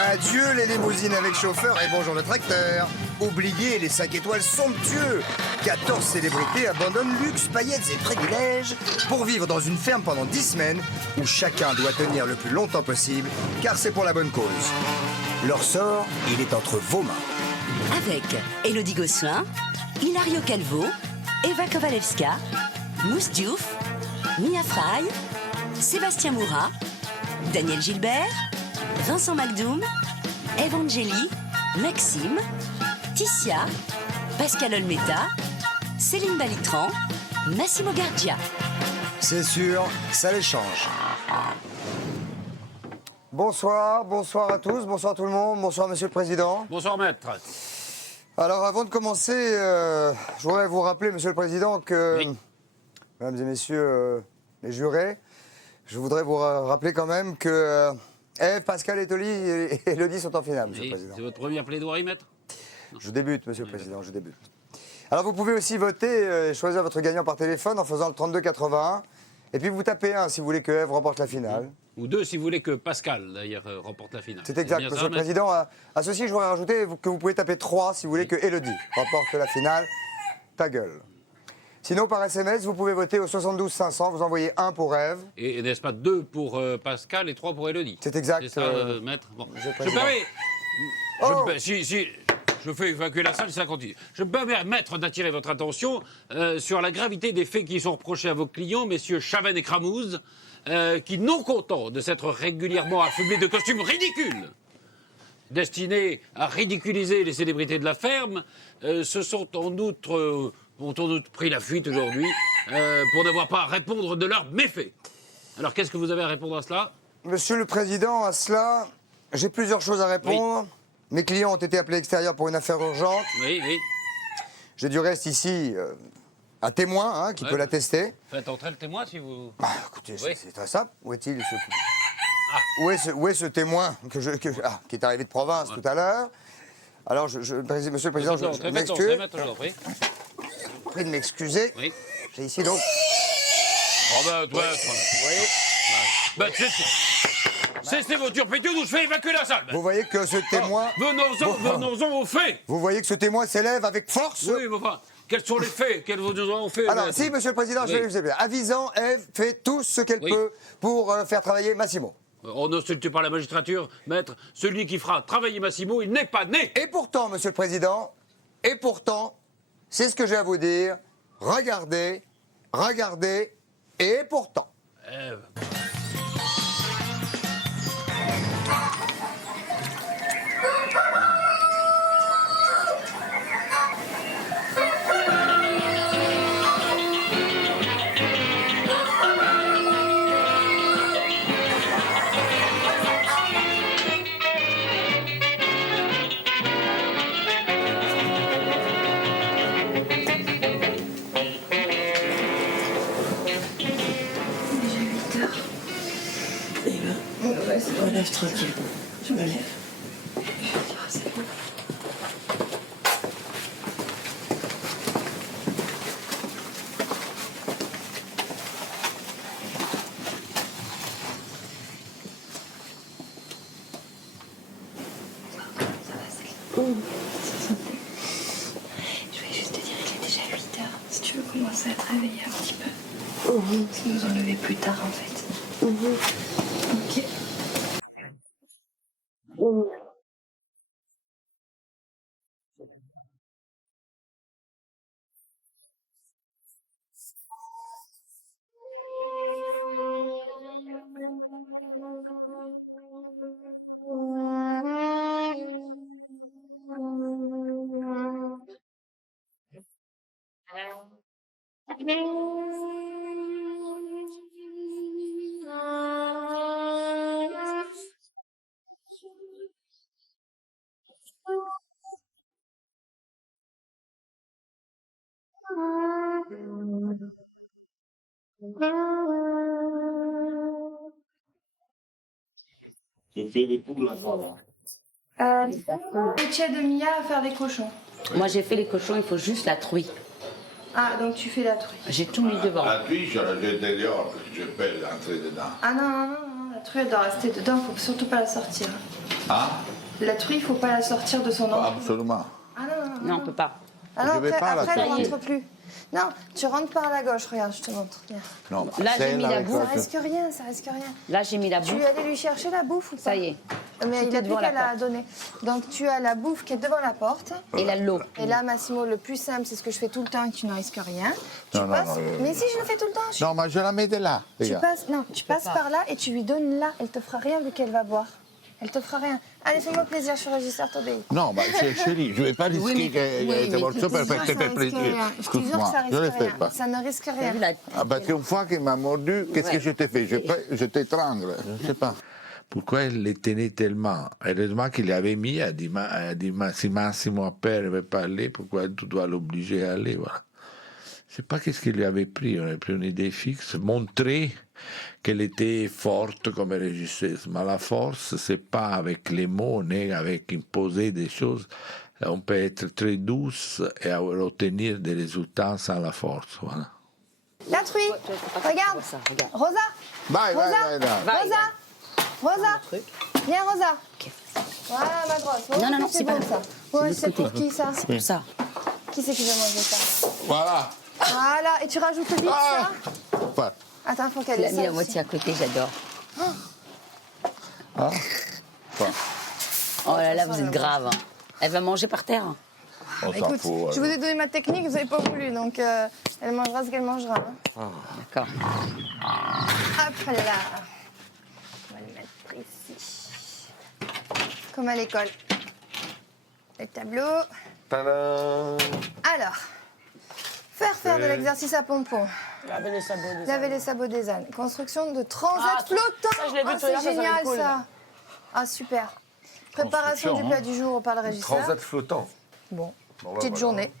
Adieu les limousines avec chauffeur et bonjour le tracteur. Oubliez les 5 étoiles somptueux. 14 célébrités abandonnent luxe, paillettes et privilèges pour vivre dans une ferme pendant 10 semaines où chacun doit tenir le plus longtemps possible car c'est pour la bonne cause. Leur sort, il est entre vos mains. Avec Élodie Gosselin, Hilario Calvo, Eva Kovalevska, Mousse Diouf, Mia Fry, Sébastien Moura, Daniel Gilbert, Vincent Macdoum, Evangélie, Maxime, Ticia, Pascal Olmeta, Céline Balitran, Massimo Gardia. C'est sûr, ça les change. Bonsoir, bonsoir à tous, bonsoir tout le monde, bonsoir Monsieur le Président. Bonsoir Maître. Alors avant de commencer, je voudrais vous rappeler, Monsieur le Président, que, oui. Mesdames et Messieurs les jurés, je voudrais vous rappeler quand même que Ève, Pascal et Élodie sont en finale, Monsieur le Président. C'est votre première plaidoirie, Maître? Je débute, Monsieur le Président, je débute. Alors vous pouvez aussi voter et choisir votre gagnant par téléphone en faisant le 3281. Et puis vous tapez 1 si vous voulez que Ève remporte la finale. Ou 2 si vous voulez que Pascal, d'ailleurs, remporte la finale. C'est exact, Monsieur le Président. À ceci, je voudrais rajouter que vous pouvez taper 3 si vous voulez que Élodie remporte la finale. Ta gueule. Sinon, par SMS, vous pouvez voter au 72 500, vous envoyez 1 pour Ève. Et n'est-ce pas 2 pour Pascal et 3 pour Élodie? C'est exact. C'est ça, Maître. Bon. Monsieur le Je Président. permets... Si je fais évacuer la salle, ça continue. Je me permets, Maître, d'attirer votre attention sur la gravité des faits qui sont reprochés à vos clients, messieurs Chaven et Cramouze, qui, non contents de s'être régulièrement affublés de costumes ridicules, destinés à ridiculiser les célébrités de la ferme, se sont en outre... ont en outre pris la fuite aujourd'hui pour n'avoir pas à répondre de leurs méfaits. Alors, qu'est-ce que vous avez à répondre à cela? Monsieur le Président, à cela, j'ai plusieurs choses à répondre. Oui. Mes clients ont été appelés extérieurs pour une affaire urgente. Oui, oui. J'ai du reste ici un témoin qui peut l'attester. Faites entrer le témoin si vous... Bah, écoutez, oui. c'est très simple. Où est-il Où est ce témoin qui est arrivé de province tout à l'heure? Alors, Monsieur le Président, je m'excuse. Je prie de m'excuser. Oui. J'ai ici donc... Oh ben, toi... Oui. Cessez vos turpitudes ou je fais évacuer la salle. Vous voyez que ce témoin... Venons-en aux faits. Vous voyez que ce témoin s'élève avec force? Oui, mais enfin, quels sont les faits? Quels vous nous ont fait? Alors, si, Monsieur le Président, je vais vous dire. Avisant, Ève fait tout ce qu'elle peut pour faire travailler Massimo. On n'insulte pas la magistrature, Maître. Celui qui fera travailler Massimo, il n'est pas né. Et pourtant, Monsieur le Président, c'est ce que j'ai à vous dire. Regardez, et pourtant. Je me lève tranquille. Je me lève. C'est bon. Je voulais juste te dire qu'il est déjà 8 heures. Si tu veux commencer à te réveiller un petit peu. Si nous en lever plus tard en fait. Ok. J'ai fait les poules avant. Métier de Mia à faire des cochons. Moi, j'ai fait les cochons, il faut juste la truie. Ah, donc tu fais la truie. J'ai tout mis devant. La truie, je la jette dehors parce que je peux entrer dedans. Ah non, La truie, elle doit rester dedans, faut surtout pas la sortir. Ah, La truie, il faut pas la sortir de son enclos. absolument. Ah non, non, non. Non, on peut pas. Ah non, Je vais après, pas la après elle sortir. rentre plus. Non, tu rentres par la gauche, regarde, je te montre. Viens. Non, Là, j'ai celle mis la avec bouffe. Ça risque rien, ça risque rien. Là, j'ai mis la Tu bouffe. es allé lui chercher la bouffe ou pas? Ça y est. Mais Tout il est a plus devant la qu'à la porte. donner. Donc tu as la bouffe qui est devant la porte. Et là, l'eau. Et là, Massimo, le plus simple, c'est ce que je fais tout le temps et que tu ne risques rien. Tu Non, non, passes. non, Mais si, je le fais tout le temps. Non, mais je la mets de là. Tu regarde. passes, non, tu passes par là et tu lui donnes là. Elle te fera rien vu qu'elle va boire. Elle te fera rien. Allez, fais-moi plaisir, je suis régisseur, t'obéis. Non, mais chérie, je ne vais pas risquer mais- qu'elle oui, te mais morceau Je te pour jure, faire ça te risque plaisir. rien. Je te jure que Excuse-moi, ça je ne le risque fais rien. pas. Ça ne risque T'as rien. vu la... Ah, parce qu'une fois qu'il m'a mordu, qu'est-ce que je t'ai fait? Je t'étrangle, je ne sais pas. Pourquoi elle les tenait tellement? Heureusement qu'il l'avait mis, elle a dit, si Massimo a peur, il ne veut pas aller, pourquoi tu dois l'obliger à aller, voilà. Je ne sais pas qu'est-ce qu'il lui avait pris, on avait pris une idée fixe, montrer qu'elle était forte comme régisseuse. Mais la force, c'est pas avec les mots, ni avec imposer des choses. On peut être très douce et obtenir des résultats sans la force, voilà. La truie, regarde. Ça, regarde. Rosa, Vai, Rosa, vai, vai, vai. Rosa, Rosa. Viens, Rosa. Voilà, ma grosse. Non, non, non, c'est c'est bon, pas- ça. c'est Ouais, de c'est l'autre pour côté. qui, ça? C'est pour ça. Qui c'est qui veut manger ça? Voilà. Voilà, et tu rajoutes vite Ah. ça? Pas. Attends, faut qu'elle Tu l'as ait mis ça la aussi. moitié à côté, j'adore. Ah. Pas. Oh là là, vous êtes grave. Hein. Elle va manger par terre. On s'en Écoute, fout. je vous ai donné ma technique, vous n'avez pas voulu, donc elle mangera ce qu'elle mangera. Hein. D'accord. Hop là. On va le mettre ici. Comme à l'école. Le tableau. Tadam! Alors, faire de l'exercice à pompons. Laver les sabots des Laver ânes. les sabots des ânes. Construction de transat Ah, flottant. ça, je l'ai vu tout à c'est l'heure, ça, ça va être génial cool. ça. Ah, super. Préparation du plat du jour par le régisseur. Transat flottant. Bon, Bon, bah, petite voilà. journée.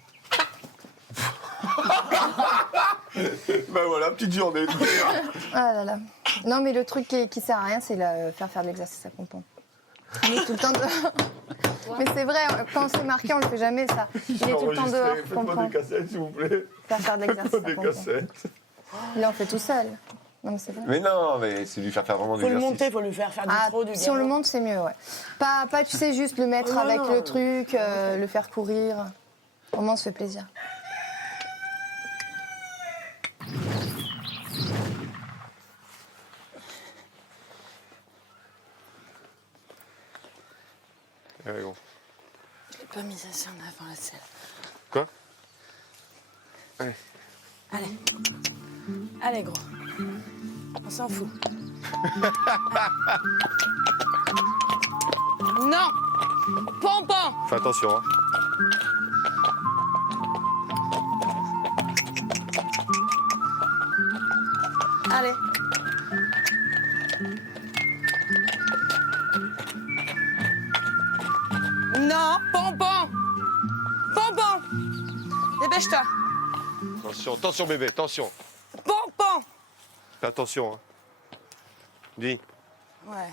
Ben voilà, petite journée. Ah là là. Non, mais le truc qui sert à rien, c'est faire de l'exercice à pompons. Il est tout le temps dehors. Mais c'est vrai, quand c'est marqué, on le fait jamais ça. Il est tout le temps dehors, pompons. cassettes, s'il vous plaît. Faire de l'exercice à pompons. Il en fait tout seul. Non, mais c'est vrai. Mais non, mais c'est lui faire vraiment du Faut le exercice. monter, faut lui faire du Ah, trop, du si on le galop. monte, c'est mieux, ouais. Pas, tu sais, juste le mettre Non, avec non. le truc, le faire courir. Au moins, on se fait plaisir. Ouais, gros. Je l'ai pas mis assez en avant la selle. Quoi? Allez. Allez. Allez, gros. On s'en fout. Non! Pompon! Fais attention, hein. Allez. Non, pompon! Pompon! Dépêche-toi. Attention, attention bébé, attention. Pompon! Fais attention, hein. Dis. Ouais,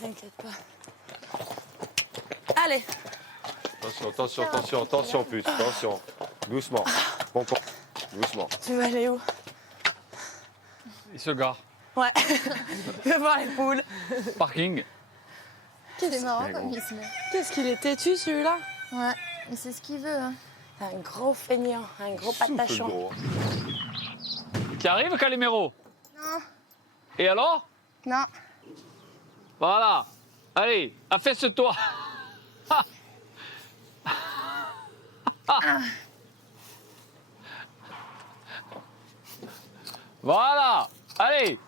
t'inquiète pas. Allez, Attention, attention, attention, attention plus, attention. Doucement. Bon, doucement. tu vas aller où? Il se gare. Ouais. Je vais voir les poules. Parking. C'est marrant comme il se met. Qu'est-ce qu'il est têtu, celui-là? Ouais, mais c'est ce qu'il veut. Hein. Un gros feignant, un gros Souffle, patachon. gros, hein. Tu arrives, Calimero? Non. Et alors? Non. Voilà. Allez, affaisse-toi. Voilà. Allez.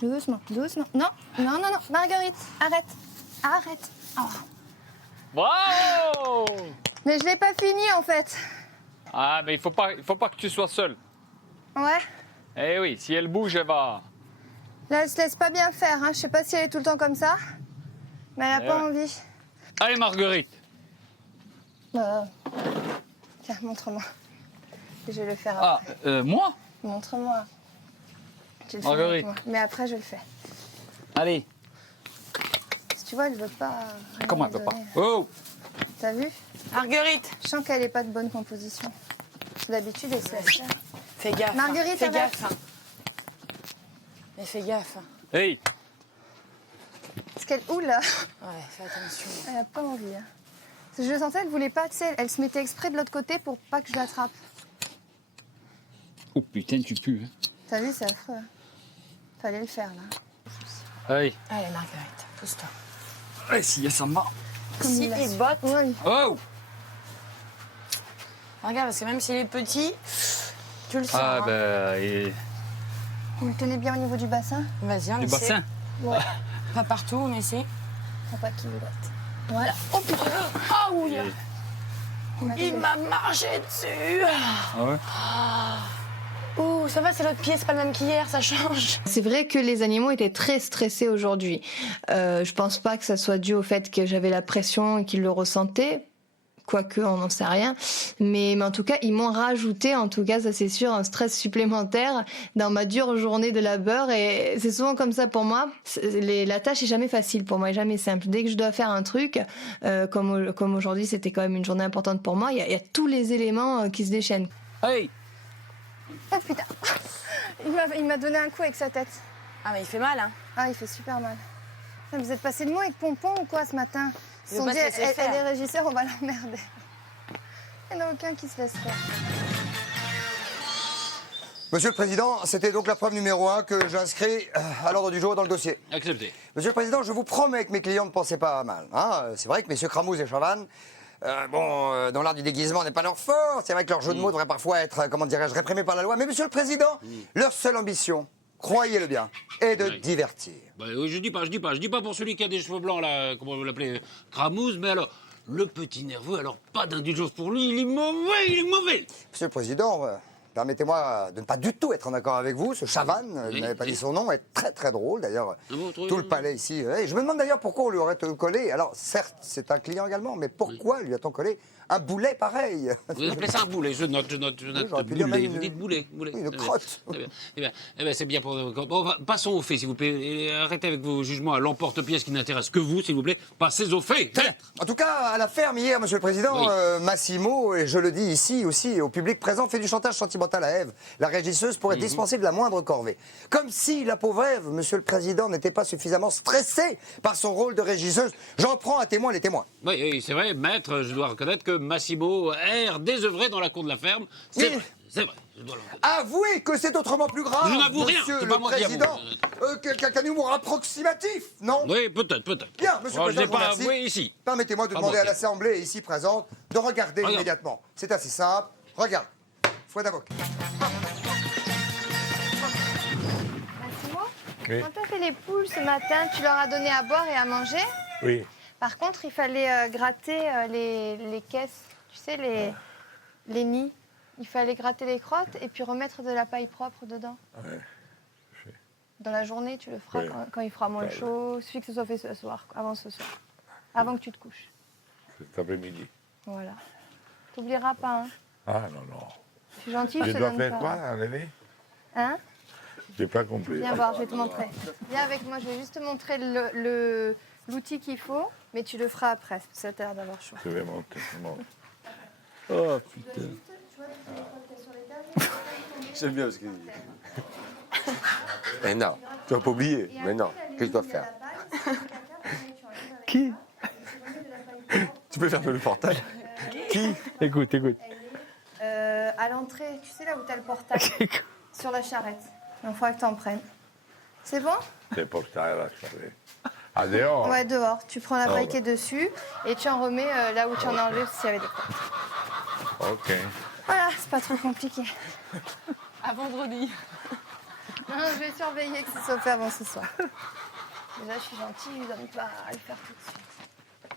Doucement, doucement. Non, non, non, non. Marguerite, arrête. Arrête. Oh. Bravo. Mais je l'ai pas fini en fait. Ah, mais il faut pas que tu sois seul. Ouais. Eh oui, si elle bouge, elle va. Là, elle se laisse pas bien faire. Hein. Je sais pas si elle est tout le temps comme ça. Mais elle a Eh pas ouais. envie. Allez, Marguerite. Tiens, montre-moi. Je vais le faire Ah, après. moi? Montre-moi. Je vais le faire Marguerite. avec moi. Mais après, je le fais. Allez. Si tu vois, elle veut pas. rien Comment elle me peut pas? donner. Oh. T'as vu? Marguerite, Je sens qu'elle est pas de bonne composition. Parce que d'habitude, elle se laisse faire. Fais gaffe. Marguerite, fais arrête. gaffe. Mais fais gaffe. Hey. Parce qu'elle... Oula, Ouais, fais attention. elle a pas envie. Hein. Parce que je sentais, elle voulait pas, tu sais, elle se mettait exprès de l'autre côté pour pas que je l'attrape. Oh putain, tu pues. Hein. T'as vu, c'est affreux. Fallait le faire, là. Allez. Allez, Marguerite, pousse-toi. Allez, si ça me va. Comme Si il a il su. botte. Oui. Oh. Regarde, parce que même s'il est petit, tu le sens. Ah, hein. ben, et... Vous le tenez bien au niveau du bassin? Vas-y, on du essaie. bassin. Ouais. Pas partout, on essaie. Faut pas qu'il botte. Voilà. Oh putain. Ah oui. On a Il fait- m'a marché dessus. Ah ouais. Oh, ça va, c'est l'autre pied, c'est pas le même qu'hier, ça change. C'est vrai que les animaux étaient très stressés aujourd'hui. Je pense pas que ça soit dû au fait que j'avais la pression et qu'ils le ressentaient. Quoique, on n'en sait rien. Mais en tout cas, ils m'ont rajouté, en tout cas, ça c'est sûr, un stress supplémentaire dans ma dure journée de labeur. Et c'est souvent comme ça pour moi. La tâche est jamais facile pour moi, est jamais simple. Dès que je dois faire un truc, comme aujourd'hui, c'était quand même une journée importante pour moi, il y a tous les éléments qui se déchaînent. Hey. Oh putain, il m'a donné un coup avec sa tête. Ah, mais il fait mal, hein. Ah, il fait super mal. Vous êtes passé de moi avec Pompon ou quoi ce matin? Ils Il se veut sont pas dit, se laisser elle faire. est régisseur, on va l'emmerder. Il n'y en a aucun qui se laisse faire. Monsieur le Président, c'était donc la preuve numéro 1 que j'inscris à l'ordre du jour dans le dossier. Accepté. Monsieur le Président, je vous promets que mes clients ne pensaient pas mal. Hein. C'est vrai que messieurs Cramouze et Chavannes, dans l'art du déguisement n'est pas leur fort. C'est vrai que leur jeu de mots devrait parfois être, comment dirais-je, réprimé par la loi. Mais Monsieur le Président, leur seule ambition, croyez-le bien, est de Oui. divertir. Bah, oui, je dis pas pour celui qui a des cheveux blancs, là, comment vous l'appelez, Cramouze, mais alors, le petit nerveux, alors pas d'indulgence pour lui, il est mauvais. Monsieur le Président, permettez-moi de ne pas du tout être en accord avec vous. Ce Chavannes, vous Oui, n'avez pas oui. dit son nom, est très très drôle d'ailleurs. Ah bon, vous trouvez Tout le ça palais ici. Je me demande d'ailleurs pourquoi on lui aurait collé. Alors certes, c'est un client également, mais pourquoi lui a-t-on collé un boulet pareil? Vous appelez ça un boulet, je note. j'aurais pu dire Boulet, même vous une- dites boulet. une Très bien. crotte. Très bien. Eh bien, c'est bien pour... Bon, passons aux faits, s'il vous plaît. Et arrêtez avec vos jugements à l'emporte-pièce qui n'intéressent que vous, s'il vous plaît. Passez aux faits. Très bien. En tout cas, à la ferme hier, Monsieur le Président, Oui. Massimo, et je le dis ici aussi au public présent, fait du chantage sentimental à Ève, la régisseuse, pour être dispensée de la moindre corvée. Comme si la pauvre Ève, Monsieur le Président, n'était pas suffisamment stressée par son rôle de régisseuse. J'en prends à témoin les témoins. Oui, c'est vrai, maître, je dois reconnaître que Massimo erre désœuvré dans la cour de la ferme. C'est Oui. vrai, c'est vrai, je dois le reconnaître. Avouez que c'est autrement plus grave, Je n'avoue rien, Monsieur c'est le pas moi qui avoue. Président, qu'un humour approximatif, non? Oui, peut-être. Bien, Monsieur le Oh, je Président, n'ai je vous pas remercie. avoué ici. Permettez-moi de Ah, demander bon, à ok. l'Assemblée ici présente de regarder Regarde. immédiatement. C'est assez simple. Regarde. Fouet d'avocat. Massimo, Oui. quand tu as fait les poules ce matin, tu leur as donné à boire et à manger. Oui. Par contre, il fallait gratter les caisses, tu sais, les nids. Il fallait gratter les crottes et puis remettre de la paille propre dedans. Ouais. Dans la journée, tu le feras Oui. quand il fera moins Ouais, chaud. Il suffit que ce soit fait ce soir, avant ce soir. Avant que tu te couches. Cet après-midi. Voilà. T'oublieras pas, hein. Ah non, non. Je suis gentille, Je je te dois donne faire pas. quoi, enlever? Hein? J'ai pas compris. Viens voir, je vais te montrer. Viens avec moi, je vais juste te montrer l'outil qu'il faut, mais tu le feras après, parce que ça t'a l'air d'avoir chaud. Je vais monter. Monte. Oh putain. J'aime bien ce qu'il dit. Mais non, tu vas pas oublier. Mais non, qu'est-ce que je dois faire? Qui? Tu peux faire le portail? Qui? Écoute. À l'entrée, tu sais là où t'as le portail, sur la charrette. Il faudra que t'en prennes. C'est bon? C'est pour ça, là, je savais. Ah, dehors? Ouais, dehors. Tu prends la Ah, briquet dessus et tu en remets là où tu en as enlevé s'il y avait des crottes. Ok. Voilà, c'est pas trop compliqué. À vendredi. Non, je vais surveiller que ce soit fait avant ce soir. Déjà, je suis gentille, je lui donne pas à le faire tout de suite.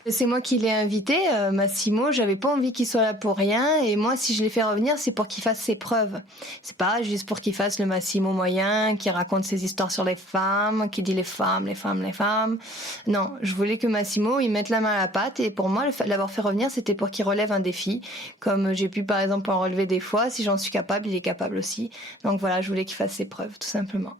C'est moi qui l'ai invité, Massimo. J'avais pas envie qu'il soit là pour rien. Et moi, si je l'ai fait revenir, c'est pour qu'il fasse ses preuves. C'est pas juste pour qu'il fasse le Massimo moyen, qui raconte ses histoires sur les femmes, qui dit les femmes. Non, je voulais que Massimo, il mette la main à la pâte. Et pour moi, l'avoir fait revenir, c'était pour qu'il relève un défi. Comme j'ai pu, par exemple, en relever des fois. Si j'en suis capable, il est capable aussi. Donc voilà, je voulais qu'il fasse ses preuves, tout simplement.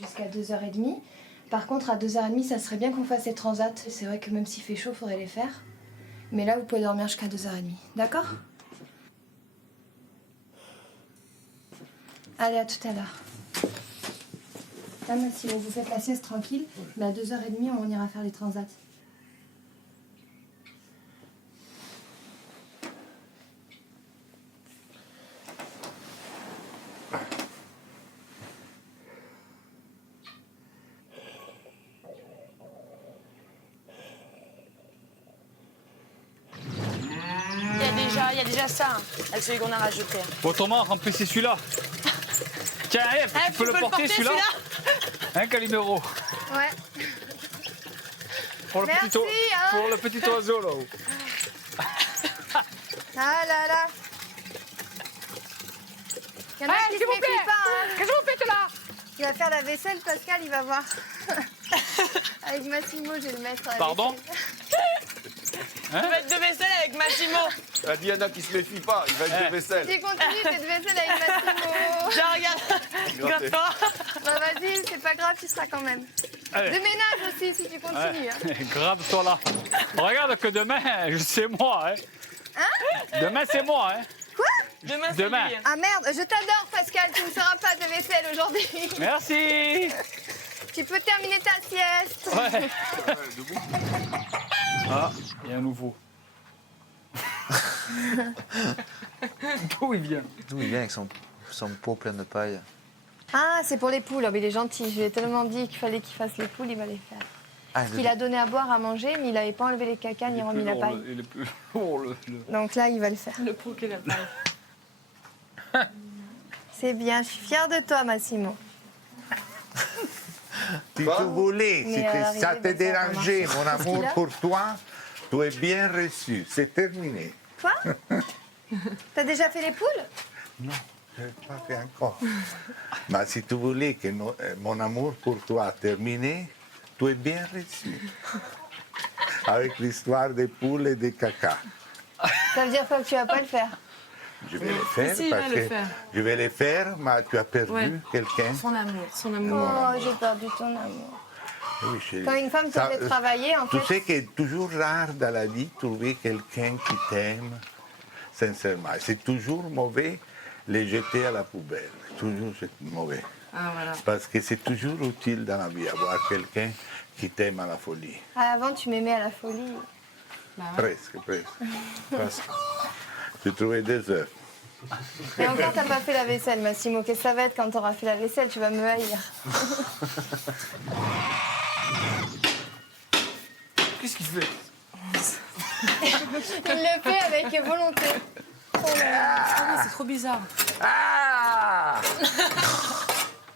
Jusqu'à 2h30. Par contre, à 2h30, ça serait bien qu'on fasse les transats. C'est vrai que même s'il fait chaud, il faudrait les faire. Mais là, vous pouvez dormir jusqu'à 2h30. D'accord? Allez, à tout à l'heure. Là, si vous faites la sieste tranquille, mais à 2h30, on ira faire les transats. Il y a déjà ça, hein, avec celui qu'on a rajouté. Bon, Thomas, remplissez celui-là. Tiens, Ève, tu peux le porter celui-là Hein, Calimero? Ouais. Pour le, Merci, pour le petit oiseau, là-haut. Ah là là. Il y en a qui se méfient pas, hein. Qu'est-ce que vous faites là? Il va faire la vaisselle, Pascal, il va voir. Avec Massimo, je vais le mettre à la Pardon? vaisselle. Hein? Tu vas être de vaisselle avec Massimo. La Diana qui se méfie pas, il va être de vaisselle. Tu continues cette vaisselle avec Massimo. Tiens, regarde. Gratte-toi. Bah vas-y, c'est pas grave, tu seras quand même. Allez. De ménage aussi, si tu continues. Hein. Grave-toi là. Regarde que demain, c'est moi. Hein? Demain, c'est moi. Hein? Demain, c'est Demain. lui. Ah merde, je t'adore, Pascal, tu ne feras pas de vaisselle aujourd'hui. Merci. Tu peux terminer ta sieste. Ouais. Ah, il y a un nouveau. D'où il vient? D'où il vient avec son pot plein de paille? Ah, c'est pour les poules. Oh, mais il est gentil. Je lui ai tellement dit qu'il fallait qu'il fasse les poules, il va les faire. Parce qu'il a donné à boire, à manger, mais il n'avait pas enlevé les cacas ni remis la paille. Il est plus lourd, Donc là, il va le faire. Le pot et la paille. C'est bien, je suis fière de toi, Massimo. Si tu voulais, Mais si à ça l'arrivée, te ça va dérangeait, marcher. mon Qu'est-ce qu'il amour a pour toi, tu es bien reçu. C'est terminé. Quoi? T'as déjà fait les poules? Non, je n'ai pas fait encore. Mais si tu voulais que mon amour pour toi termine, tu es bien reçu. Avec l'histoire des poules et des caca. Ça veut dire quoi que tu vas pas le faire? Je vais les faire si, il va parce le que faire. je vais les faire, mais tu as perdu Ouais. quelqu'un. Son amour, son amour. Oh, j'ai perdu ton amour. Oui, chérie. Quand une femme te fait travailler, en Tu fait... sais que c'est toujours rare dans la vie de trouver quelqu'un qui t'aime sincèrement. C'est toujours mauvais les jeter à la poubelle. Toujours c'est mauvais. Ah, voilà. Parce que c'est toujours utile dans la vie avoir quelqu'un qui t'aime à la folie. Ah, avant, tu m'aimais à la folie. Bah Presque. Presque. J'ai trouvé 2 heures. Et encore, t'as pas fait la vaisselle, Massimo. Qu'est-ce que ça va être quand t'auras fait la vaisselle? Tu vas me haïr. Qu'est-ce qu'il fait? Il le fait avec volonté. C'est trop bizarre. Ah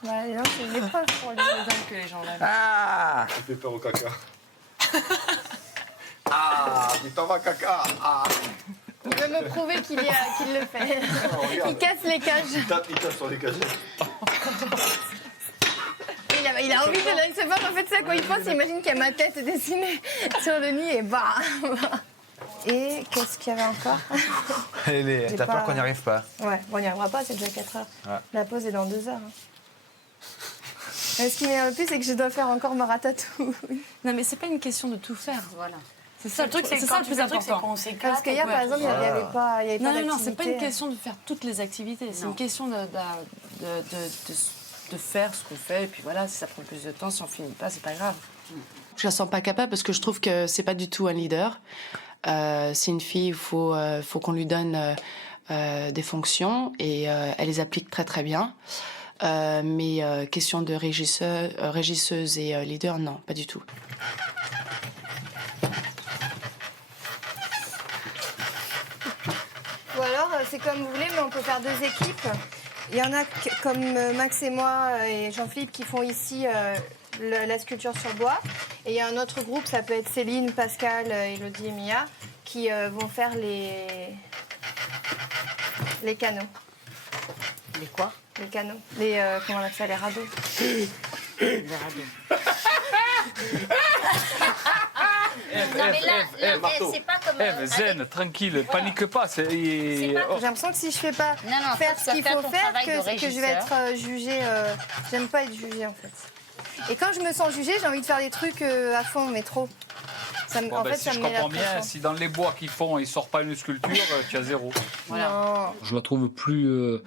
Voilà, non, c'est une épreuve pour lui. C'est dingue que les gens l'aiment. Ah Il fait peur au caca. Ah, tu t'en vas caca. Ah. Il veut me prouver qu'il le fait. regarde. Il casse les cages. Il tape sur les cages. Il a envie de... Il sait pas en fait c'est à quoi il pense. Il imagine qu'il y a ma tête dessinée sur le nid et bah. Et qu'est-ce qu'il y avait encore? J'ai T'as pas- peur qu'on n'y arrive pas? Ouais, bon, on n'y arrivera pas, c'est déjà 4 heures. Ouais. La pause est dans 2 heures. Et ce qui m'énerve le plus, c'est que je dois faire encore ma ratatouille. Non, mais c'est pas une question de tout faire. Voilà. C'est ça le truc, c'est ça le plus important. Parce qu'hier, par exemple, il n'y avait pas Non, non, non, d'activité. c'est pas une question de faire toutes les activités. C'est une question de faire ce qu'on fait. Et puis voilà, si ça prend plus de temps, si on finit pas, c'est pas grave. Je la sens pas capable parce que je trouve que c'est pas du tout un leader. C'est une fille, il faut qu'on lui donne des fonctions et elle les applique très très bien. Mais question de régisseuse et leader, non, pas du tout. Ou alors, c'est comme vous voulez, mais on peut faire 2 équipes. Il y en a comme Max et moi et Jean-Philippe qui font ici la sculpture sur bois. Et il y a un autre groupe, ça peut être Céline, Pascal, Elodie et Mia, qui vont faire les canaux. Les quoi? Les canaux. Comment on appelle ça? Les radeaux. Les radeaux. c'est pas comme. Zen, tranquille, panique pas. J'ai l'impression que si je fais pas faire ce qu'il faut faire, que je vais être jugée. J'aime pas être jugée en fait. Et quand je me sens jugée, j'ai envie de faire des trucs à fond, mais trop. Ça me, en fait, si ça je me met la comprends bien, pression. si dans les bois qu'ils font, il sort pas une sculpture, tu as 0. Voilà. Je la trouve plus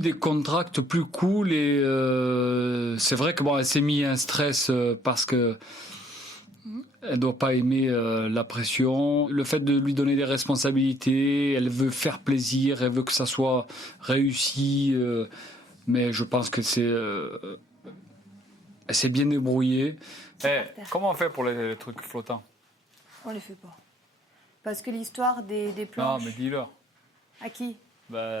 décontracte, plus cool et c'est vrai que bon, elle s'est mis un stress parce que elle doit pas aimer la pression, le fait de lui donner des responsabilités, elle veut faire plaisir, elle veut que ça soit réussi, mais je pense que elle s'est bien débrouillée. Comment on fait pour les trucs flottants? On les fait pas. Parce que l'histoire des planches. Non, mais dis-leur. À qui?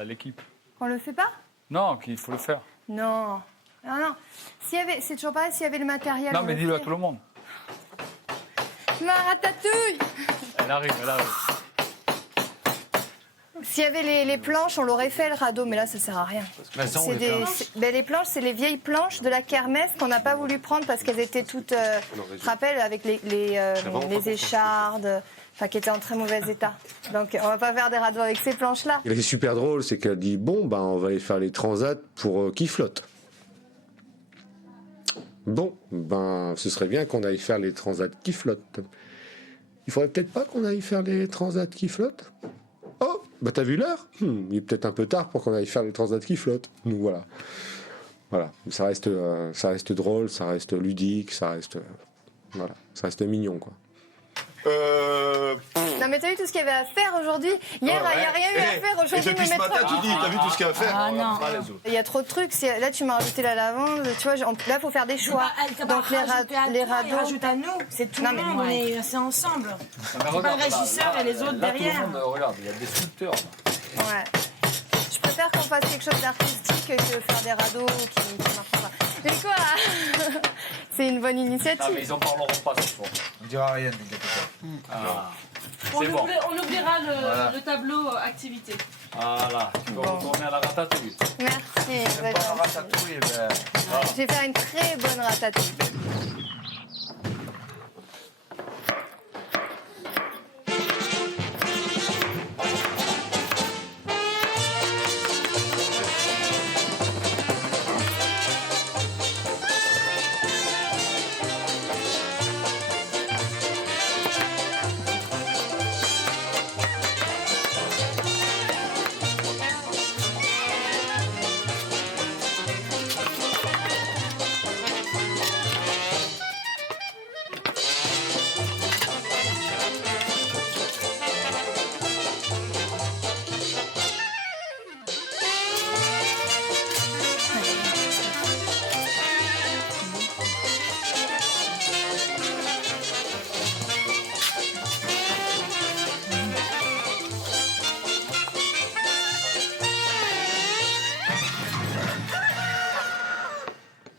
L'équipe. Qu'on le fait pas? Non, qu'il faut le faire. Non. Non. C'est toujours pareil, s'il y avait le matériel. Non, mais dis-le à tout le monde. Ma ratatouille! Elle arrive. S'il y avait les planches, on l'aurait fait le radeau, mais là ça sert à rien. Les planches, c'est les vieilles planches de la kermesse qu'on n'a pas voulu prendre parce qu'elles étaient toutes, tu te rappelles, avec les échardes, enfin qui étaient en très mauvais état. Donc on va pas faire des radeaux avec ces planches-là. Ce qui est super drôle, c'est qu'elle dit bon, on va aller faire les transats pour qui flotte. Bon, ce serait bien qu'on aille faire les transats qui flottent. Il faudrait peut-être pas qu'on aille faire les transats qui flottent. Oh, t'as vu l'heure? Il est peut-être un peu tard pour qu'on aille faire les transats qui flottent. Donc voilà. Ça reste drôle, ça reste ludique, ça reste mignon, quoi. Non mais t'as vu tout ce qu'il y avait à faire aujourd'hui? Hier, il n'y a rien eu à faire aujourd'hui. Et depuis ce matin, tu dis, t'as vu tout ce qu'il y a à faire? Ah non. Il y a trop de trucs. Là, tu m'as rajouté la lavande. Tu vois, là, il faut faire des choix. Donc les radeaux. Rajoute à nous, c'est tout le monde, c'est ensemble. C'est pas le régisseur et les autres derrière. Regarde, il y a des sculpteurs. Ouais. Je préfère qu'on fasse quelque chose d'artistique que faire des radeaux qui ne marchent pas. Mais quoi? C'est une bonne initiative. Ah, mais ils en parleront pas ce soir. On dira rien, t'inquiète pas. On oubliera le tableau activité. Voilà, tu peux retourner à la ratatouille. Merci. Ratatouille, Je vais faire une très bonne ratatouille.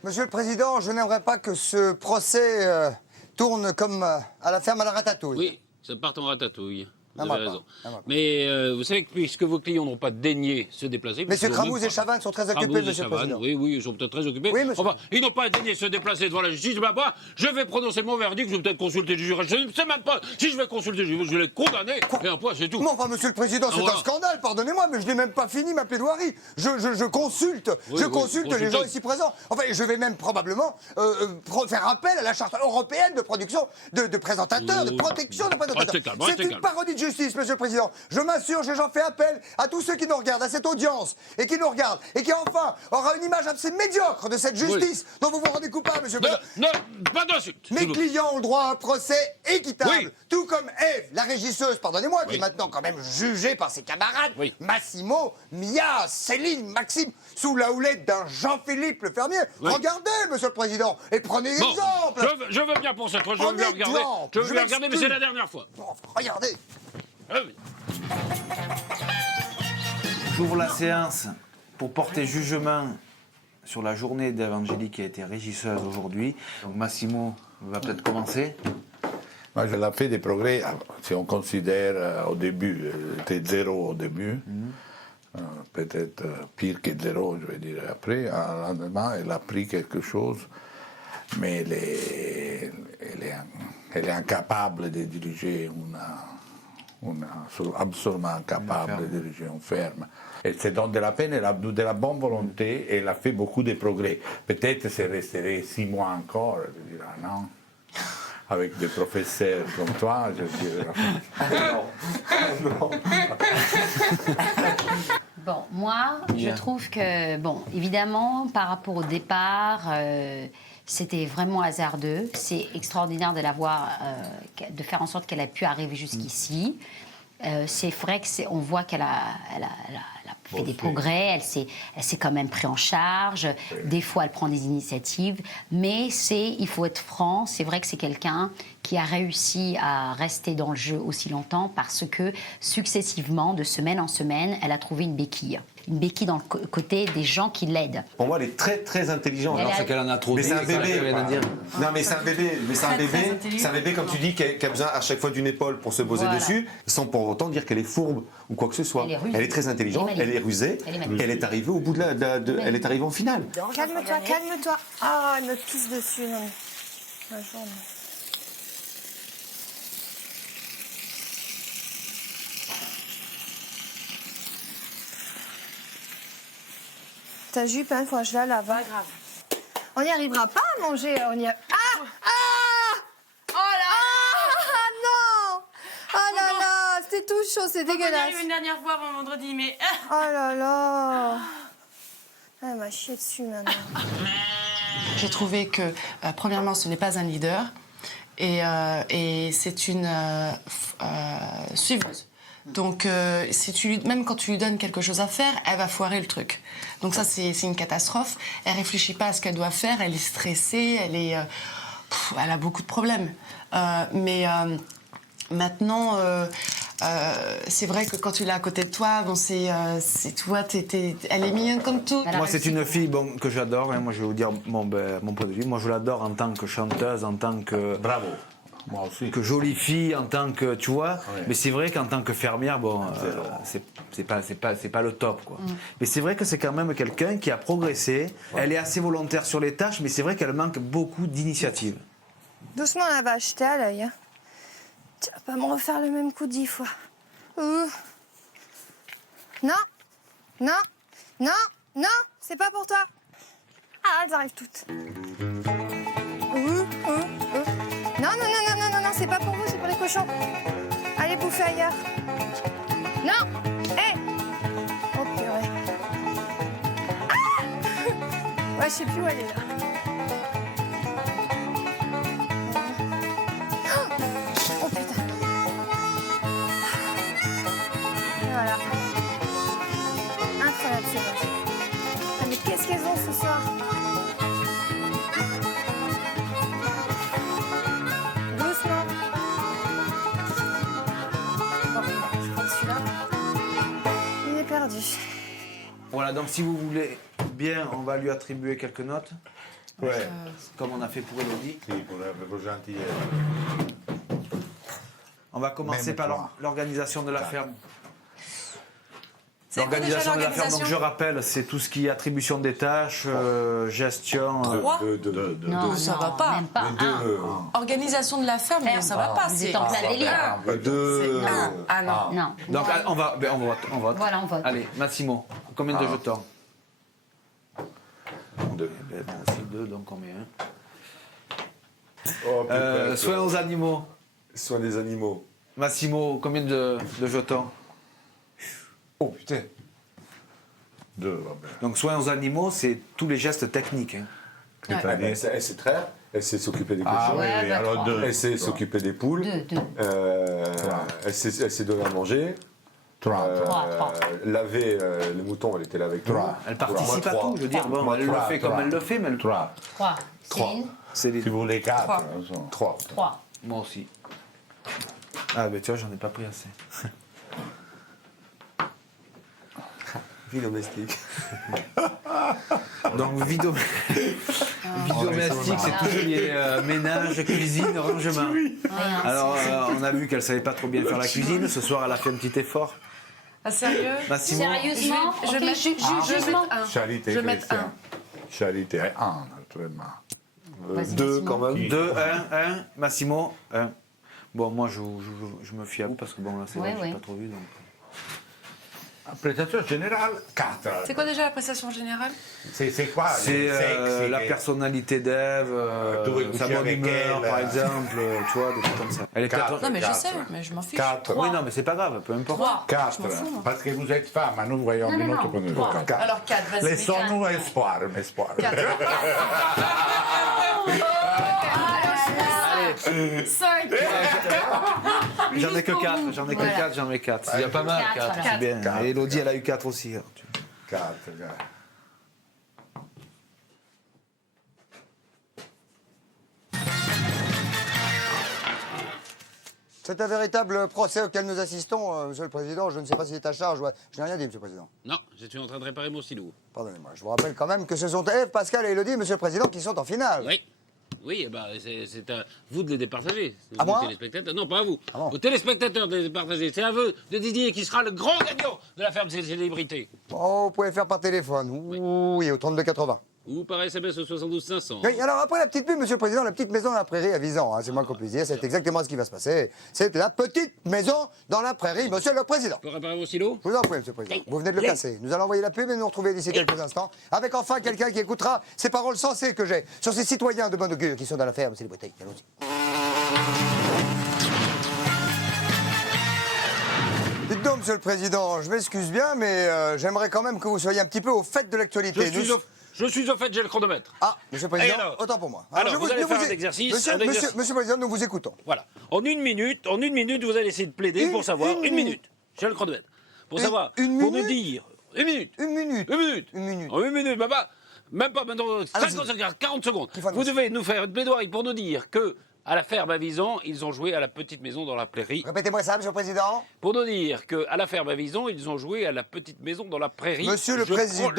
Monsieur le Président, je n'aimerais pas que ce procès tourne comme à la ferme à la ratatouille. Oui, ça part en ratatouille. Vous avez raison. Mais vous savez que puisque vos clients n'ont pas daigné se déplacer... Messieurs Cramouze et Chavannes sont très occupés, Monsieur le Président. Oui, ils sont peut-être très occupés. Oui, monsieur. Enfin, ils n'ont pas daigné se déplacer devant la justice. Je vais prononcer mon verdict, je vais peut-être consulter le juge. Je ne sais même pas si je vais consulter le juge. Je vais les condamner. Et un point, c'est tout. Non, enfin, Monsieur le Président, c'est un scandale, pardonnez-moi, mais je n'ai même pas fini ma plaidoirie. Je consulte, les gens ici présents. Enfin, je vais même probablement faire appel à la charte européenne de production de présentateurs, de protection de présentateurs. C'est une parodie de justice, Monsieur le Président. Je m'assure que j'en fais appel à tous ceux qui nous regardent, à cette audience, et qui nous regardent, et qui enfin aura une image assez médiocre de cette justice dont vous vous rendez coupable, Monsieur le Président. Non, pas d'insulte. Mes clients ont le droit à un procès équitable, tout comme Ève, la régisseuse, pardonnez-moi, qui est maintenant quand même jugée par ses camarades, Massimo, Mia, Céline, Maxime, sous la houlette d'un Jean-Philippe le fermier. Regardez, Monsieur le Président, et prenez exemple. Je veux bien pour cette fois, je veux bien regarder. Je veux bien regarder, mais c'est la dernière fois. Bon, regardez. J'ouvre la séance pour porter jugement sur la journée d'Evangélie qui a été régisseuse aujourd'hui. Donc Massimo va peut-être commencer. Moi, elle a fait des progrès, si on considère au début, c'était 0 au début, peut-être pire que 0, je vais dire après. À l'endemain, elle a pris quelque chose mais elle est incapable de diriger absolument incapable de diriger une ferme. Elle se donne de la peine, elle a de la bonne volonté, et elle a fait beaucoup de progrès. Peut-être si elle resterait 6 mois encore, je dirais non. Avec des professeurs comme toi, je dirais non. Bon, moi, je trouve que, bon, évidemment, par rapport au départ, c'était vraiment hasardeux. C'est extraordinaire de de faire en sorte qu'elle ait pu arriver jusqu'ici. C'est vrai qu'on voit qu'elle a fait des progrès, elle s'est quand même prise en charge. Oui. Des fois, elle prend des initiatives. Mais il faut être franc, c'est vrai que c'est quelqu'un qui a réussi à rester dans le jeu aussi longtemps parce que, successivement, de semaine en semaine, elle a trouvé une béquille. Une béquille dans le côté des gens qui l'aident. Pour moi, elle est très, très intelligente. Alors, c'est qu'elle en a trop dit. Mais c'est un bébé. Dire. Non, mais c'est un bébé. C'est un bébé, comme tu dis, qui a besoin à chaque fois d'une épaule pour se poser dessus, sans pour autant dire qu'elle est fourbe ou quoi que ce soit. Elle est très intelligente, elle est rusée, elle est arrivée au bout elle est arrivée en finale. Calme-toi, calme-toi. Ah, elle me pisse dessus. Non. La jambe. Ta jupe, il faut que je la lave. Pas grave. On n'y arrivera pas à manger. Ah! Oh là! Ah non! Oh là là! C'était tout chaud, c'est dégueulasse. On va y arriver une dernière fois avant vendredi, mais... Oh là là! Elle m'a chié dessus maintenant. J'ai trouvé que, premièrement, ce n'est pas un leader et c'est une suiveuse. Donc, même quand tu lui donnes quelque chose à faire, elle va foirer le truc. Donc ça, c'est une catastrophe. Elle réfléchit pas à ce qu'elle doit faire, elle est stressée, elle a beaucoup de problèmes. Mais maintenant, c'est vrai que quand tu l'as à côté de toi, bon, tu vois, elle est mignonne comme tout. Moi, c'est une fille que j'adore. Hein. Moi, je vais vous dire mon point de vue. Moi, je l'adore en tant que chanteuse, en tant que... Bravo. Moi aussi. Que jolie fille, en tant que, tu vois. Ouais. Mais c'est vrai qu'en tant que fermière, bon, c'est pas le top, quoi. Mais c'est vrai que c'est quand même quelqu'un qui a progressé. Ouais. Elle est assez volontaire sur les tâches, mais c'est vrai qu'elle manque beaucoup d'initiative. Doucement, elle va acheter à l'œil. Hein. Tu vas pas me refaire le même coup 10 fois. Non, non, non, non, c'est pas pour toi. Ah, elles arrivent toutes. Non, c'est pas pour vous, c'est pour les cochons. Allez bouffer ailleurs. Non. Hé. Oh purée. Ah. Ouais, je sais plus où elle est là. Oh putain. Et voilà. Incroyable, c'est vrai. Ah, mais qu'est-ce qu'elles ont ce soir? Perdu. Voilà, donc si vous voulez bien, on va lui attribuer quelques notes. Ouais. Comme on a fait pour Elodie. Oui, pour gentillesse. On va commencer par l'organisation de la ferme. L'organisation de la ferme, donc je rappelle, c'est tout ce qui est attribution des tâches, gestion... 3 Non, ça va pas. Même pas. Organisation de la ferme, ça va pas. Vous êtes en plein délire. 2. Ah non. Non. Donc on vote. Voilà, on vote. Allez, Massimo, combien de jetons? 2. C'est 2, donc combien? Soins aux animaux. Soins des animaux. Massimo, combien de jetons? Oh putain. 2. Donc soins aux animaux, c'est tous les gestes techniques. Hein. Ouais. Elle sait traire, elle sait s'occuper des cochons, alors 2. Elle sait s'occuper des poules, elle sait donner à manger. 3. Laver les moutons, elle était là avec toi. Elle participe à tout, je veux dire. Bon, elle le fait comme elle le fait, mais elle... 3. Céline. Si vous voulez 4. 3. Moi aussi. Ah, ben tu vois, j'en ai pas pris assez. Vie domestique. Donc, vie domestique, c'est tout ce qui est ménage, cuisine, rangement. Alors, on a vu qu'elle savait pas trop bien faire la cuisine. Ce soir, elle a fait un petit effort. Ah, sérieux? Massimo. Sérieusement? Je mets jugement. Charité Je vais mettre chrétienne. Charité 1, naturellement. Vas-y, 2 Massimo. quand même. 2, 1, Massimo, 1. Bon, moi, je me fie à vous parce que bon, là, c'est vrai, j'ai pas trop vu. Donc... Prestation générale, 4. C'est quoi déjà la prestation générale? C'est quoi? C'est la personnalité d'Ève, sa bonne humeur, par exemple, tu vois, des trucs comme ça. Elle est 4. Non, mais je sais, mais je m'en fiche. 4. Oui, non, mais c'est pas grave, peu importe. 4. Parce que vous êtes femme, nous voyons Non, de non, notre non. point de vue. 3. Alors 4, vas-y. Laissons-nous espoir, un espoir. 4. 5. J'en ai que 4, j'en ai que 4, j'en ai 4. Il y a pas mal, 4. C'est bien. Et Elodie, elle a eu 4 aussi. 4. C'est un véritable procès auquel nous assistons, Monsieur le Président. Je ne sais pas s'il est à charge. Je n'ai rien dit, Monsieur le Président. Non, je suis en train de réparer mon stylo. Pardonnez-moi. Je vous rappelle quand même que ce sont Ève, Pascal et Élodie, Monsieur le Président, qui sont en finale. Oui. Oui, eh ben, c'est à vous de les départager. À Vous, moi téléspectateurs. Non, pas à vous. Ah bon Aux téléspectateurs de les départager. C'est à vous de Didier qui sera le grand gagnant de la ferme des célébrités. Oh, vous pouvez faire par téléphone. Oui, au 3280. Ou par SMS au 72 500. Oui, alors après la petite pub, Monsieur le Président, la petite maison dans la prairie à Visan, hein, c'est moins qu'on puisse dire, c'est exactement ce qui va se passer. C'est la petite maison dans la prairie, Monsieur le Président. Pour réparer mon stylo? Je vous en prie, Monsieur le Président. Vous venez de le casser. Nous allons envoyer la pub et nous retrouver d'ici quelques instants avec enfin quelqu'un qui écoutera ces paroles sensées que j'ai sur ces citoyens de bonne augure qui sont dans la ferme célébrité. Allons-y. Dites donc, Monsieur le Président, je m'excuse bien, mais j'aimerais quand même que vous soyez un petit peu au fait de l'actualité. Je suis au fait, j'ai le chronomètre. Ah, Monsieur le Président, Et alors autant pour moi. Alors, vous allez faire un exercice. Monsieur le Président, nous vous écoutons. Voilà. En une minute, vous allez essayer de plaider pour savoir. Une minute. J'ai le chronomètre. Pour savoir. Pour nous dire. Une minute. Une minute. Une minute. Une minute. En une minute, même pas maintenant. 50 secondes, 40 secondes. Vous devez nous faire une plaidoirie pour nous dire que. À la ferme à Vison, ils ont joué à la petite maison dans la prairie. Répétez-moi ça, Monsieur le Président. Pour nous dire qu'à la ferme à Vison, ils ont joué à la petite maison dans la prairie. Monsieur le Président,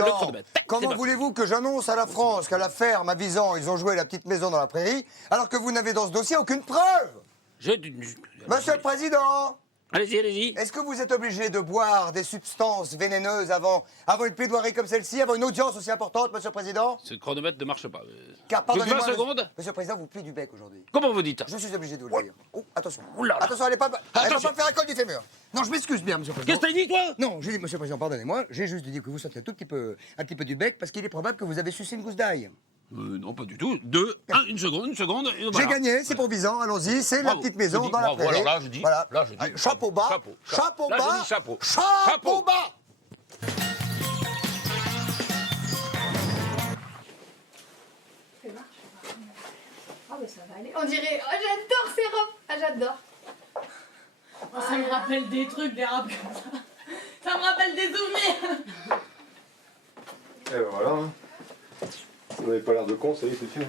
comment voulez-vous que j'annonce à la France qu'à la ferme à Visan, ils ont joué à la petite maison dans la prairie, alors que vous n'avez dans ce dossier aucune preuve? Monsieur le Président, allez-y, allez-y. Est-ce que vous êtes obligé de boire des substances vénéneuses avant une plaidoirie comme celle-ci, avant une audience aussi importante, Monsieur le Président? Ce chronomètre ne marche pas. Car Plus de pardonnez-moi, 20 secondes. Monsieur le Président, vous pliez du bec aujourd'hui. Comment vous dites ça? Je suis obligé de vous le dire. Oh, attention. Oula là. Attention, elle va pas Attention. me faire un col du fémur. Non, je m'excuse bien, Monsieur le Président. Qu'est-ce que t'as dit, toi? Non, j'ai dit, Monsieur le Président, pardonnez-moi, j'ai juste dit que vous sortez un petit peu du bec parce qu'il est probable que vous avez sucé une gousse d'ail. Non, pas du tout. Une seconde. Et voilà. J'ai gagné, c'est pour Visan, allons-y, c'est la petite maison dans la prairie. Alors là, je dis. Voilà. Là, je dis. Chapeau bas. Chapeau Là, bas. je dis chapeau. Chapeau bas. Ah, mais ça va aller. On dirait. Oh, j'adore ces robes. Ah, j'adore. Oh, ça me rappelle des trucs, des robes comme ça. Ça me rappelle des souvenirs. Et ben voilà. Hein. Si vous n'avez pas l'air de con, ça y est, c'est fini.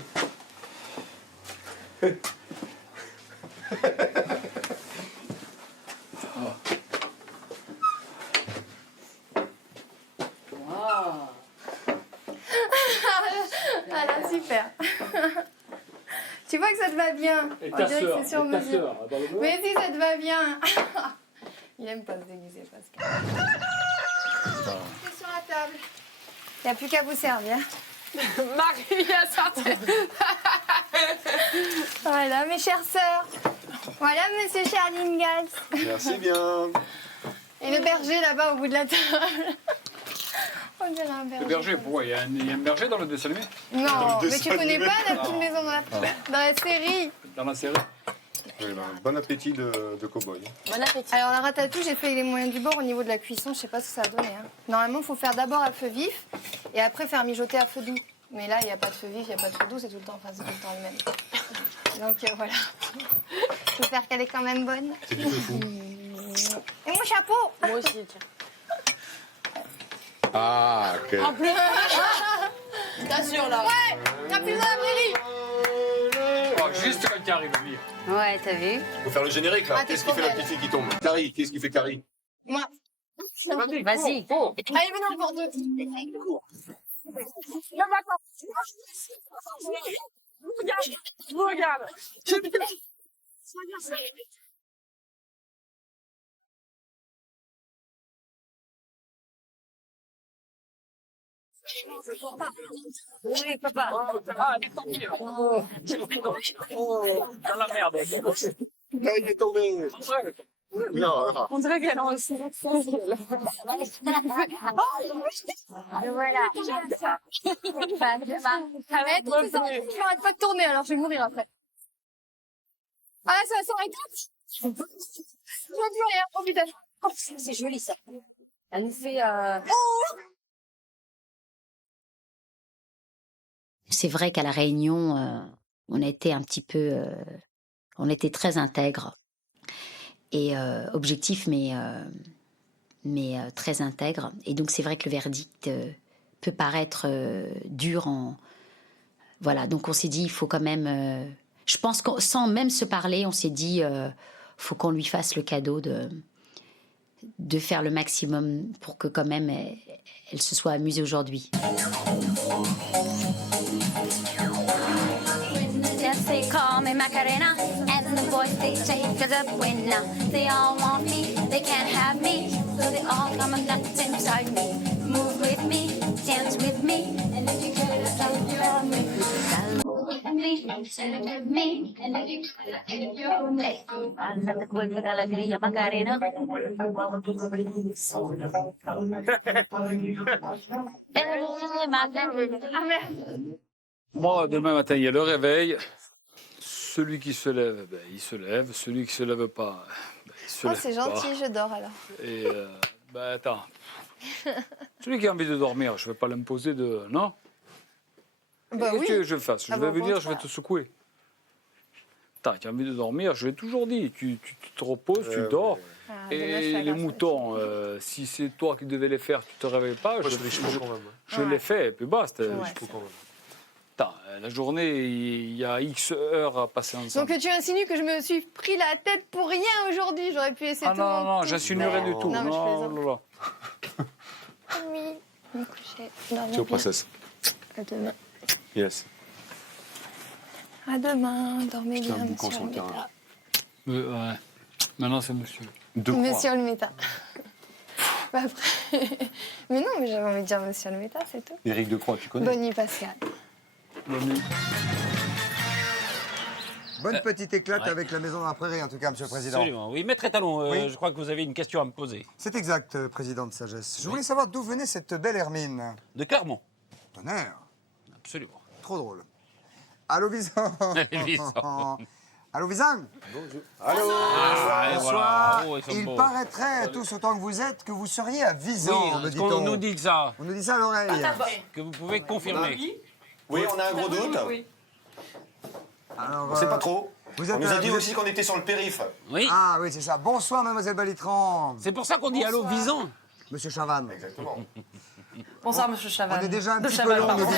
Ah là, super. Tu vois que ça te va bien. Et On ta dirait que sœur, c'est sur et ta mesure. sœur, pardonne-moi. Mais si, ça te va bien. Il aime pas se déguiser, Pascal. C'est sur la table. Il n'y a plus qu'à vous servir. Marie a sorti. Voilà, mes chères sœurs. Voilà, monsieur Charlingas. Merci bien. Et le berger là-bas au bout de la table. On dirait un berger. Le berger, pourquoi il y a un berger dans le dessin animé? Non, mais tu connais pas la petite maison dans la série. Dans la série? Oui, ben, bon appétit de cow-boy. Bon appétit. Alors la ratatouille, j'ai fait les moyens du bord au niveau de la cuisson, je sais pas ce que ça a donné. Hein. Normalement, il faut faire d'abord à feu vif et après faire mijoter à feu doux. Mais là, il n'y a pas de feu vif, il n'y a pas de feu doux, c'est tout le temps, c'est tout le temps le même. Donc voilà. J'espère qu'elle est quand même bonne. C'est du feu fou. Et mon chapeau. Moi aussi, tiens. Ah, ok. En plus. T'assures là. Ouais, t'as plus dans la prairie. Oh, juste quand il arrive, lui. Ouais, t'as vu? Faut faire le générique là. Ah, t'es Qu'est-ce qui trop fait la belle. petite fille qui tombe? Carrie, qu'est-ce qui fait Carrie? Moi. Vas-y. Allez, venez encore deux. Regarde. Oui, papa. Ah, il est tombé. Dans la merde. Non, il est tombé. Non, On dirait qu'elle en aussi. Voilà. Je m'arrête pas de tourner, alors je vais mourir après. Ah là, ça s'arrête. Je vois plus rien. Oh putain. Oh, c'est joli ça. Elle nous fait. C'est vrai qu'à la Réunion, on a été un petit peu, on était très intègre et objectif, mais très intègre. Et donc c'est vrai que le verdict peut paraître dur. Voilà, donc on s'est dit, il faut quand même. Je pense que sans même se parler, on s'est dit, faut qu'on lui fasse le cadeau de faire le maximum pour que quand même elle se soit amusée aujourd'hui. They call me Macarena, and the boys they say 'cause a winner. They all want me, they can't have me, so they all come and dance inside me. Move with me, dance with me, and if you could have me. Celebrate me, and if you could have alegría Macarena. Moi, demain matin, il y a le réveil. Celui qui se lève, ben, il se lève. Celui qui se lève pas, ben, il se lève c'est pas. gentil, je dors alors. Et ben, attends. Celui qui a envie de dormir, je ne vais pas l'imposer de... Non. Bah Qu'est-ce oui. que je fasse? Je Ah vais bon, venir, bon, je vais ça. te secouer. Attends, tu as envie de dormir, je l'ai toujours dit. Tu te reposes, tu dors. Ah, demain, je fais Et la les grâce. moutons, si c'est toi qui devais les faire, tu te réveilles pas. Moi, je fais des chevaux quand même. Je les fais, et puis basta. Ouais. Je peux quand même. Attends, la journée, il y a X heures à passer ensemble. Donc tu insinues que je me suis pris la tête pour rien aujourd'hui. J'aurais pu essayer tout non, mon non, tout. j'insinue rien du tout. Non, mais je Non, plaisante. là. Oui, me coucher. dormir Ciao, bien. princesse. À demain. Yes. À demain, dormez Putain, bien, boucan monsieur sur le le terrain. méta. Ouais. Maintenant, c'est monsieur. Monsieur le méta. Bah après... Mais non, mais j'avais envie de dire monsieur le méta, c'est tout. Éric Decroix, tu connais? Bonne nuit, Pascal. Bonne nuit. Bonne petite éclate avec la maison dans la prairie, en tout cas, monsieur le président. Absolument. Oui, maître Étalon, Oui. je crois que vous avez une question à me poser. C'est exact, président de Sagesse. Je voulais savoir d'où venait cette belle hermine. De Clermont. Tonnerre. Absolument. Trop drôle. Allô, Visan. Visan. Allô, Visan. Bonjour. Ah, et Bonsoir. voilà. Oh, ils sont Il beaux. paraîtrait, tous autant que vous êtes, que vous seriez à Visan, Oui, me parce dit-on. qu'on nous dit que ça, On nous dit ça à l'oreille. que vous pouvez confirmer. Oui, on a un gros doute. Alors, On sait pas trop. Vous êtes, On nous a dit vous aussi êtes- qu'on était sur le périph'. Oui. Ah oui, c'est ça. Bonsoir, mademoiselle Balitran. C'est pour ça qu'on dit allô Visan. Monsieur Chavannes. Exactement. Bonsoir, monsieur Chaval. On est déjà un De petit Chaval, peu long, pardon. nous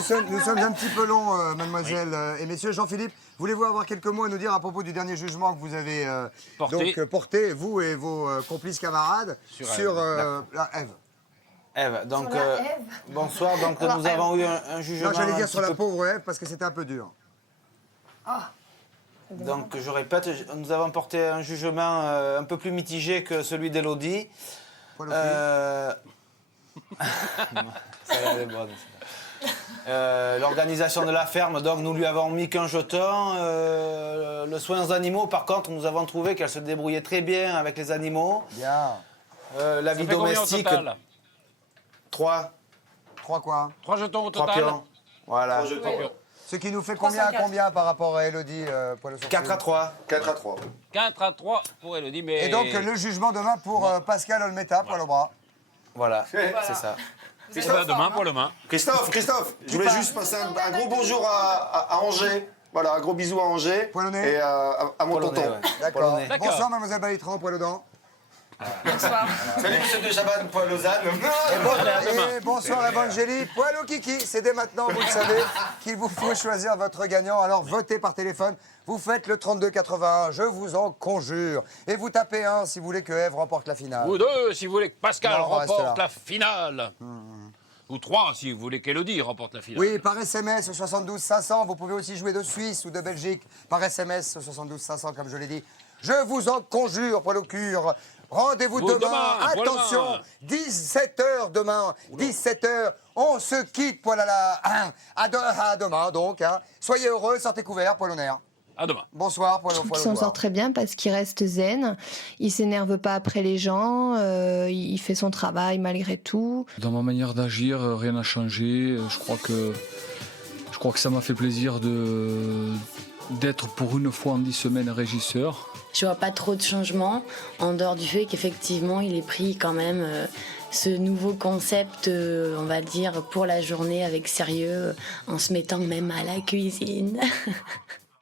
dit-on. Nous sommes un petit peu longs, mademoiselle et messieurs. Jean-Philippe, voulez-vous avoir quelques mots à nous dire à propos du dernier jugement que vous avez porté, vous et vos complices camarades, sur la Ève? Ève, donc Sur la Ève. bonsoir. Donc Alors, nous avons eu un jugement. Non, j'allais un dire petit sur la peu- pauvre Ève parce que c'était un peu dur. Donc je répète, nous avons porté un jugement un peu plus mitigé que celui d'Élodie. Poil au cul. Elle est bonne, celle-là. L'organisation de la ferme, donc nous lui avons mis qu'un jeton. Le soin aux animaux, par contre, nous avons trouvé qu'elle se débrouillait très bien avec les animaux. Bien. La Ça vie fait combien au domestique, total 3. 3 quoi? 3 jetons au 3 total. pions. Voilà. Ce qui nous fait combien à 304. combien par rapport à Élodie Poil au sourcil 4 à 3. 4 à 3. 4 à 3 pour Élodie, mais... Et donc le jugement demain pour Pascal Olmeta, poil au bras. Voilà, c'est ça. Eh ben, demain pour le main. Christophe, je voulais juste passer un gros bonjour à Angers. Voilà, un gros bisou à Angers. Poilonnet. Et à mon Polonais, tonton. ouais. D'accord. Polonais. D'accord. Bonsoir, mademoiselle Balitran, poil aux dents. Bonsoir. Salut, monsieur de Chabannes, Paul Lausanne. Et bonsoir Evangélie, poil au kiki. C'est dès maintenant, vous le savez, qu'il vous faut choisir votre gagnant. Alors votez par téléphone. Vous faites le 3281, je vous en conjure. Et vous tapez 1 si vous voulez que Ève remporte la finale. Ou 2 si vous voulez que Pascal Non, on reste remporte là. la finale. Ou 3 si vous voulez qu'Élodie remporte la finale. Oui, par SMS au 72 500. Vous pouvez aussi jouer de Suisse ou de Belgique par SMS au 72 500, comme je l'ai dit. Je vous en conjure, poil au cul. Rendez-vous demain. Attention, 17h demain. 17h. On se quitte, Poilala. À demain, donc. Hein. Soyez heureux, sortez couverts, Poilonnaire. À demain. Bonsoir, Je trouve qu'il s'en sort très bien parce qu'il reste zen. Il s'énerve pas après les gens. Il fait son travail malgré tout. Dans ma manière d'agir, rien n'a changé. Je crois que ça m'a fait plaisir d'être pour une fois en 10 semaines régisseur. Je vois pas trop de changements, en dehors du fait qu'effectivement, il ait pris quand même ce nouveau concept, on va dire, pour la journée avec sérieux, en se mettant même à la cuisine.